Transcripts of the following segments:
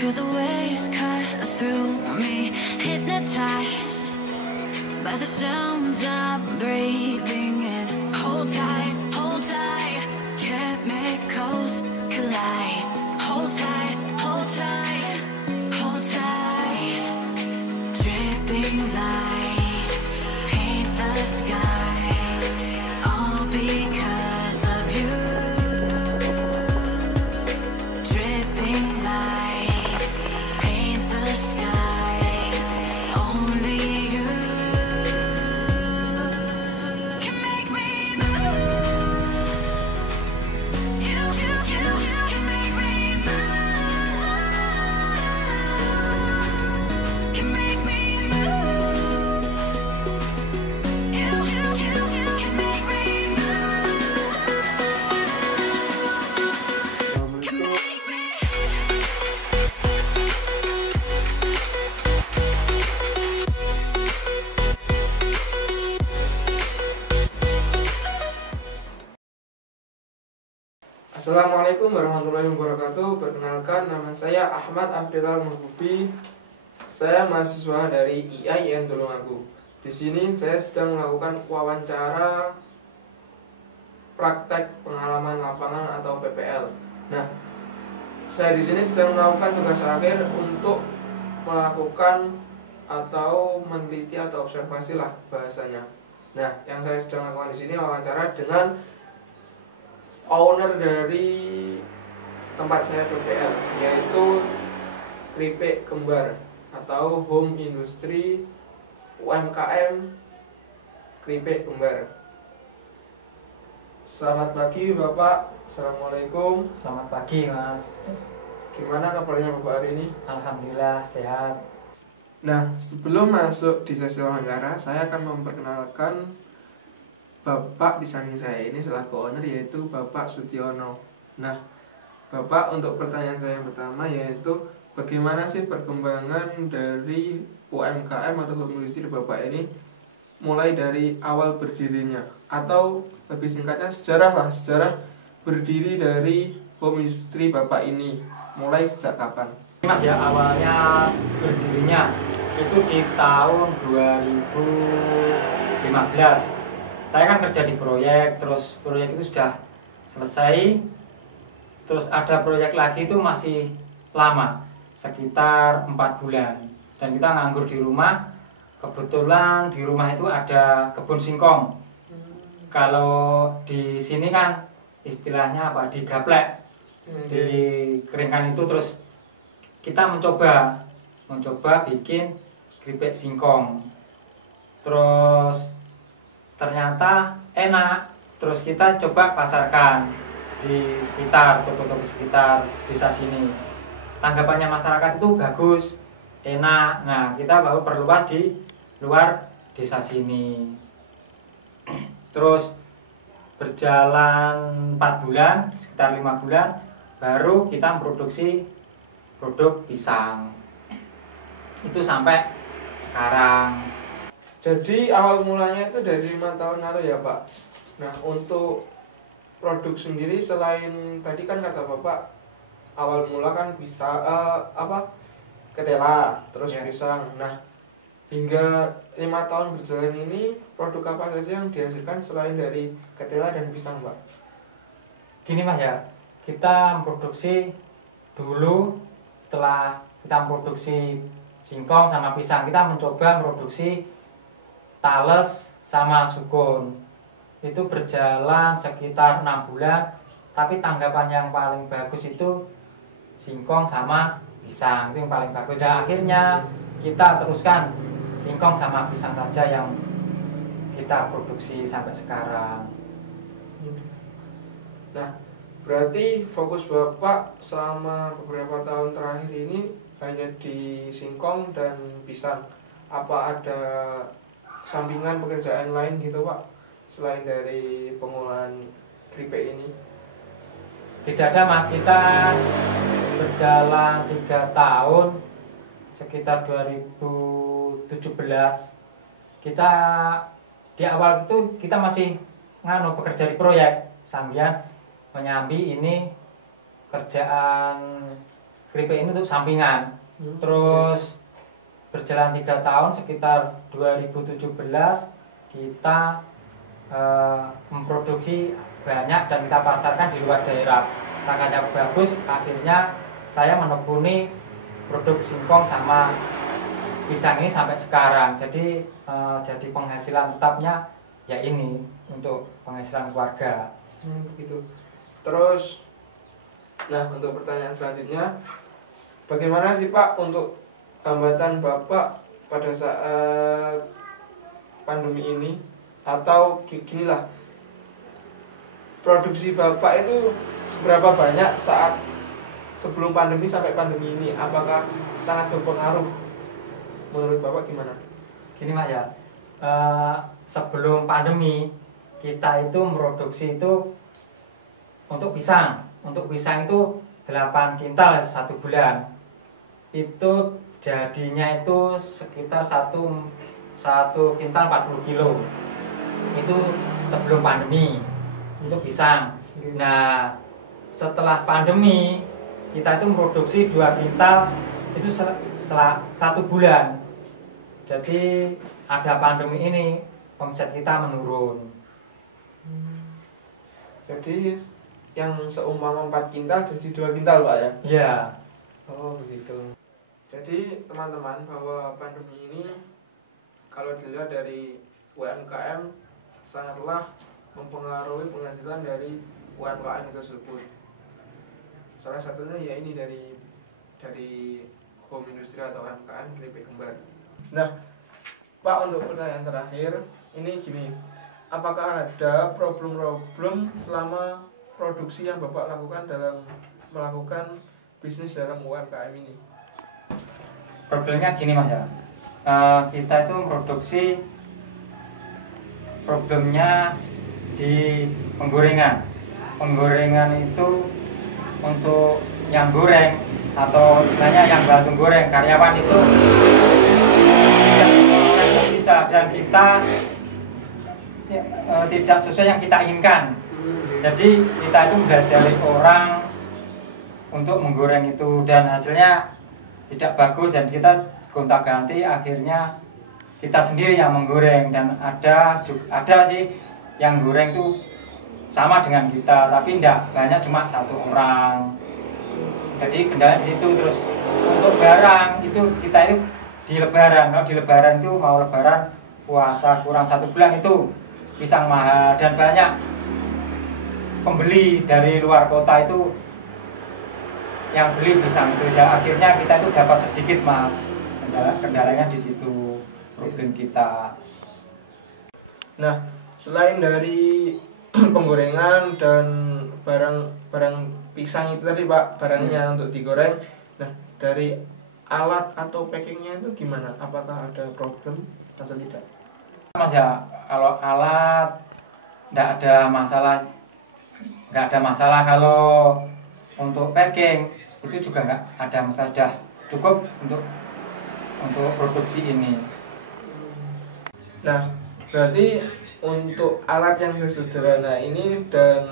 Feel the waves cut through me, hypnotized by the sounds I'm breathing in. Hold tight, chemicals collide. Hold tight, hold tight, hold tight. Dripping lights paint the skies, all because of you. Dripping lights paint the skies, only you can make me move. You can make me move. Can make me move. You can make me move. Can make me. Assalamualaikum warahmatullahi wabarakatuh. Perkenalkan, nama saya Ahmad Afrizal Mahbubi. Saya mahasiswa dari IAIN Tulungagung. Di sini saya sedang melakukan wawancara praktek pengalaman lapangan atau PPL. Nah, saya di sini sedang melakukan tugas akhir untuk melakukan atau meneliti atau observasi lah bahasanya. Nah, yang saya sedang lakukan di sini wawancara dengan owner dari tempat saya PPL, yaitu Kripik Kembar atau Home Industry UMKM Kripik Kembar. Selamat pagi Bapak. Assalamualaikum. Selamat pagi Mas. Gimana kabarnya Bapak hari ini? Alhamdulillah sehat. Nah, sebelum masuk di sesi wawancara, saya akan memperkenalkan Bapak di samping saya ini selaku owner, yaitu Bapak Sutiono. Nah, Bapak, untuk pertanyaan saya yang pertama yaitu bagaimana sih perkembangan dari UMKM atau home industry Bapak ini mulai dari awal berdirinya, atau lebih singkatnya sejarah berdiri dari home industry Bapak ini mulai sejak kapan? Mas ya, awalnya berdirinya itu di tahun 2015. Saya kan kerja di proyek, terus proyek itu sudah selesai, terus ada proyek lagi itu masih lama, sekitar 4 bulan. Dan kita nganggur di rumah, kebetulan di rumah itu ada kebun singkong. Kalau di sini kan istilahnya apa, digaplek, dikeringkan itu, terus kita mencoba bikin keripik singkong. Terus ternyata enak, terus kita coba pasarkan di sekitar toko-toko sekitar desa sini. Tanggapannya masyarakat itu bagus, enak. Nah, kita baru perluas di luar desa sini. Terus berjalan 4 bulan, sekitar 5 bulan, baru kita memproduksi produk pisang. Itu sampai sekarang. Jadi awal mulanya itu dari 5 tahun lalu ya Pak. Nah, untuk produk sendiri selain tadi kan kata Bapak awal mula kan bisa ketela, terus Ya. pisang. Nah, hingga 5 tahun berjalan ini produk apa saja yang dihasilkan selain dari ketela dan pisang Pak? Gini Mas ya, kita memproduksi dulu, setelah kita memproduksi singkong sama pisang, kita mencoba memproduksi tales sama sukun. Itu berjalan sekitar 6 bulan, tapi tanggapan yang paling bagus itu singkong sama pisang, itu yang paling bagus. Dan akhirnya kita teruskan singkong sama pisang saja yang kita produksi sampai sekarang. Nah, berarti fokus Bapak selama beberapa tahun terakhir ini hanya di singkong dan pisang. Apa ada sampingan pekerjaan lain gitu Pak, selain dari pengolahan keripik ini? Tidak ada Mas, kita berjalan 3 tahun, sekitar 2017. Kita di awal itu kita masih bekerja di proyek sambil menyambi ini kerjaan keripik ini untuk sampingan. Terus berjalan 3 tahun, sekitar 2017 kita memproduksi banyak dan kita pasarkan di luar daerah. Harganya bagus, akhirnya saya menekuni produk singkong sama pisang ini sampai sekarang. Jadi penghasilan tetapnya ya ini untuk penghasilan keluarga. Begitu. Terus, nah untuk pertanyaan selanjutnya, bagaimana sih Pak untuk hambatan Bapak pada saat pandemi ini? Atau ginilah, produksi Bapak itu seberapa banyak saat sebelum pandemi sampai pandemi ini? Apakah sangat berpengaruh? Menurut Bapak gimana? Gini Mas ya, sebelum pandemi kita itu memproduksi itu untuk pisang. Untuk pisang itu 8 kintal 1 bulan. Itu jadinya itu sekitar satu kintal 40 kilo. Itu sebelum pandemi untuk pisang. Nah, setelah pandemi kita itu memproduksi 2 kintal itu setelah 1 bulan. Jadi ada pandemi ini omset kita menurun. Jadi yang seumpama 4 kintal jadi 2 kintal Pak ya? Iya. Oh begitu. Jadi teman-teman, bahwa pandemi ini kalau dilihat dari UMKM sangatlah mempengaruhi penghasilan dari UMKM tersebut. Salah satunya ya ini dari home industry atau UMKM keripik kembar. Nah, Pak, untuk pertanyaan terakhir ini gini, apakah ada problem-problem selama produksi yang Bapak lakukan dalam melakukan bisnis dalam UMKM ini? Problemnya gini Mas ya, kita itu memproduksi, problemnya di penggorengan. Penggorengan itu untuk yang goreng atau istilahnya yang bantu goreng, karyawan itu tidak bisa, dan kita tidak sesuai yang kita inginkan. Jadi kita itu mengajari orang untuk menggoreng itu dan hasilnya tidak bagus, dan kita gonta-ganti, akhirnya kita sendiri yang menggoreng. Dan ada sih yang goreng itu sama dengan kita, tapi tidak banyak, cuma 1 orang. Jadi kendala di situ. Terus untuk barang itu kita itu di lebaran, kalau di lebaran itu mau lebaran puasa kurang 1 bulan itu pisang mahal dan banyak pembeli dari luar kota itu yang beli pisang itu. Ya, akhirnya kita itu dapat sedikit Mas. Kendalanya di situ problem kita. Nah, selain dari penggorengan dan barang pisang itu tadi Pak, barangnya untuk digoreng. Nah, dari alat atau packingnya itu gimana? Apakah ada problem atau tidak? Mas ya, kalau alat nggak ada masalah. Kalau untuk packing itu juga nggak ada masalah, sudah cukup untuk produksi ini. Nah, berarti untuk alat yang sederhana ini dan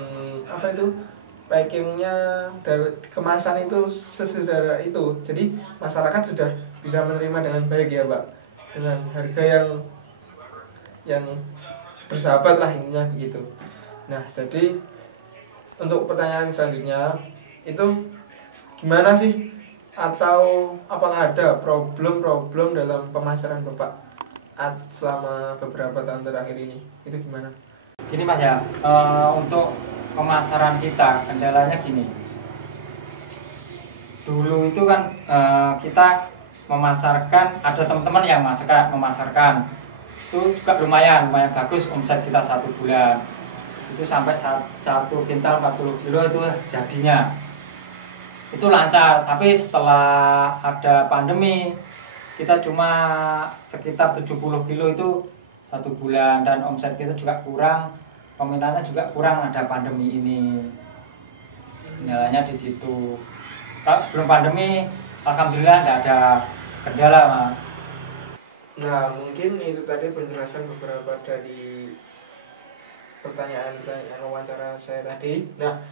apa itu packingnya dan kemasan itu sesederhana itu, jadi masyarakat sudah bisa menerima dengan baik ya Pak, dengan harga yang bersahabat lah, intinya begitu. Nah, jadi untuk pertanyaan selanjutnya itu gimana sih, atau apakah ada problem dalam pemasaran Bapak selama beberapa tahun terakhir ini, itu gimana? Gini Mas ya, untuk pemasaran kita kendalanya gini. Dulu itu kan kita memasarkan, ada teman-teman yang memasarkan itu juga lumayan bagus, omset kita 1 bulan itu sampai 1 kintal 40 kilo itu jadinya, itu lancar. Tapi setelah ada pandemi kita cuma sekitar 70 kilo itu 1 bulan, dan omset kita juga kurang, peminatnya juga kurang, ada pandemi ini. Kendalanya di situ. Kalau sebelum pandemi alhamdulillah tidak ada kendala Mas. Nah, mungkin itu tadi penjelasan beberapa dari pertanyaan wawancara saya tadi. Nah,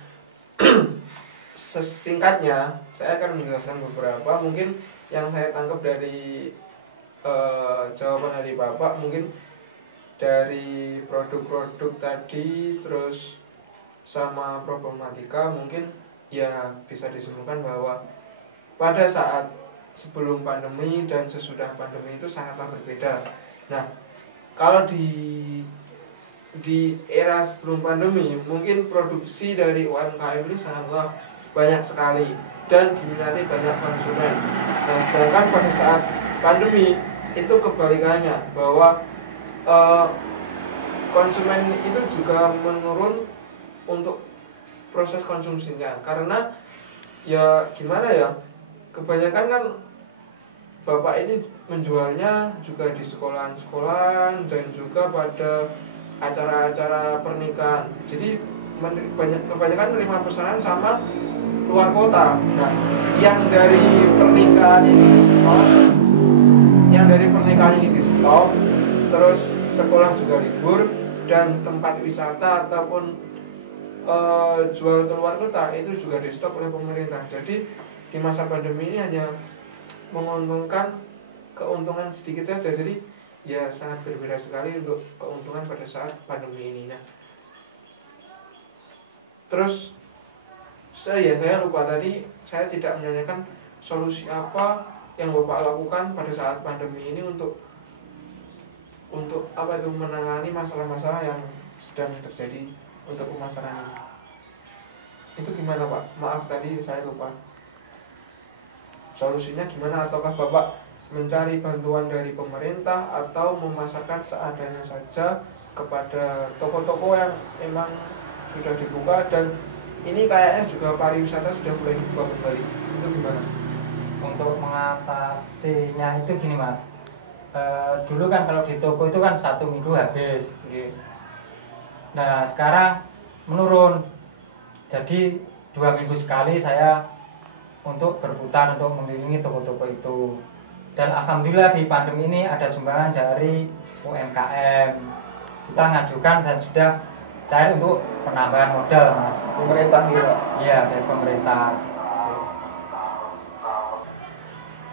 sesingkatnya saya akan menjelaskan beberapa mungkin yang saya tangkap dari jawaban dari Bapak, mungkin dari produk-produk tadi terus sama problematika, mungkin ya bisa disimpulkan bahwa pada saat sebelum pandemi dan sesudah pandemi itu sangatlah berbeda. Nah, kalau di era sebelum pandemi mungkin produksi dari UMKM ini sangatlah banyak sekali dan diminati banyak konsumen. Nah, sedangkan pada saat pandemi itu kebalikannya, bahwa konsumen itu juga menurun untuk proses konsumsinya, karena ya gimana ya, kebanyakan kan Bapak ini menjualnya juga di sekolahan-sekolahan dan juga pada acara-acara pernikahan. Jadi kebanyakan menerima pesanan sama luar kota. Nah, yang dari pernikahan ini di stop, terus sekolah juga libur, dan tempat wisata ataupun jual ke luar kota itu juga di stop oleh pemerintah. Jadi di masa pandemi ini hanya menguntungkan keuntungan sedikit saja. Jadi ya sangat berbeda sekali untuk keuntungan pada saat pandemi ini. Nah, terus saya lupa tadi, saya tidak menanyakan solusi apa yang Bapak lakukan pada saat pandemi ini untuk apa itu, menangani masalah-masalah yang sedang terjadi untuk pemasaran ini. Itu gimana Pak? Maaf tadi saya lupa. Solusinya gimana? Ataukah Bapak mencari bantuan dari pemerintah atau memasarkan seadanya saja kepada toko-toko yang emang sudah dibuka, dan ini kayaknya juga pariwisata sudah mulai dibuka kembali. Itu gimana? Untuk mengatasinya itu gini Mas, dulu kan kalau di toko itu kan 1 minggu habis. Okay. Nah sekarang menurun, jadi 2 minggu sekali saya untuk berputar untuk mengelilingi toko-toko itu. Dan alhamdulillah di pandemi ini ada sumbangan dari UMKM. Kita ngajukan dan sudah cair untuk penambahan modal Mas. Pemerintah gitu? Iya, dari pemerintah.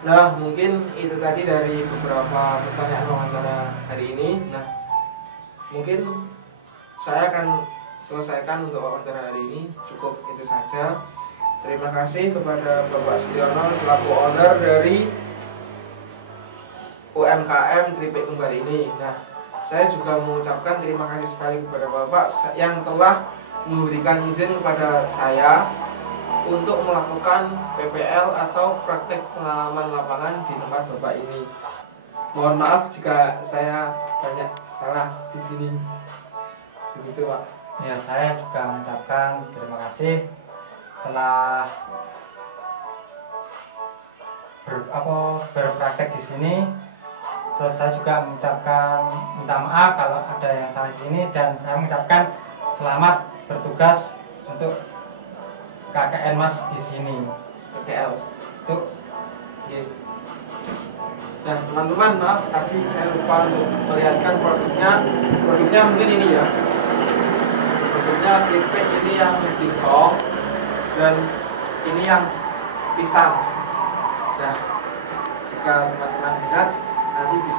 Nah, mungkin itu tadi dari beberapa pertanyaan wawancara hari ini. Nah, mungkin saya akan selesaikan untuk wawancara hari ini. Cukup itu saja. Terima kasih kepada Bapak Setiono selaku owner dari UMKM Keripik Kembar ini. Nah, saya juga mengucapkan terima kasih sekali kepada Bapak yang telah memberikan izin kepada saya untuk melakukan PPL atau praktek pengalaman lapangan di tempat Bapak ini. Mohon maaf jika saya banyak salah di sini. Begitu Pak. Ya, saya juga mengucapkan terima kasih telah berpraktek di sini. Terus saya juga mengucapkan minta maaf kalau ada yang salah di sini, dan saya mengucapkan selamat bertugas untuk KKN Mas di sini. PPL. Tuh. Oke. Nah, teman-teman, maaf tadi saya lupa untuk melihatkan produknya. Produknya mungkin ini ya. Produknya keripik ini yang singkong dan ini yang pisang. Nah, jika teman-teman minat nanti bisa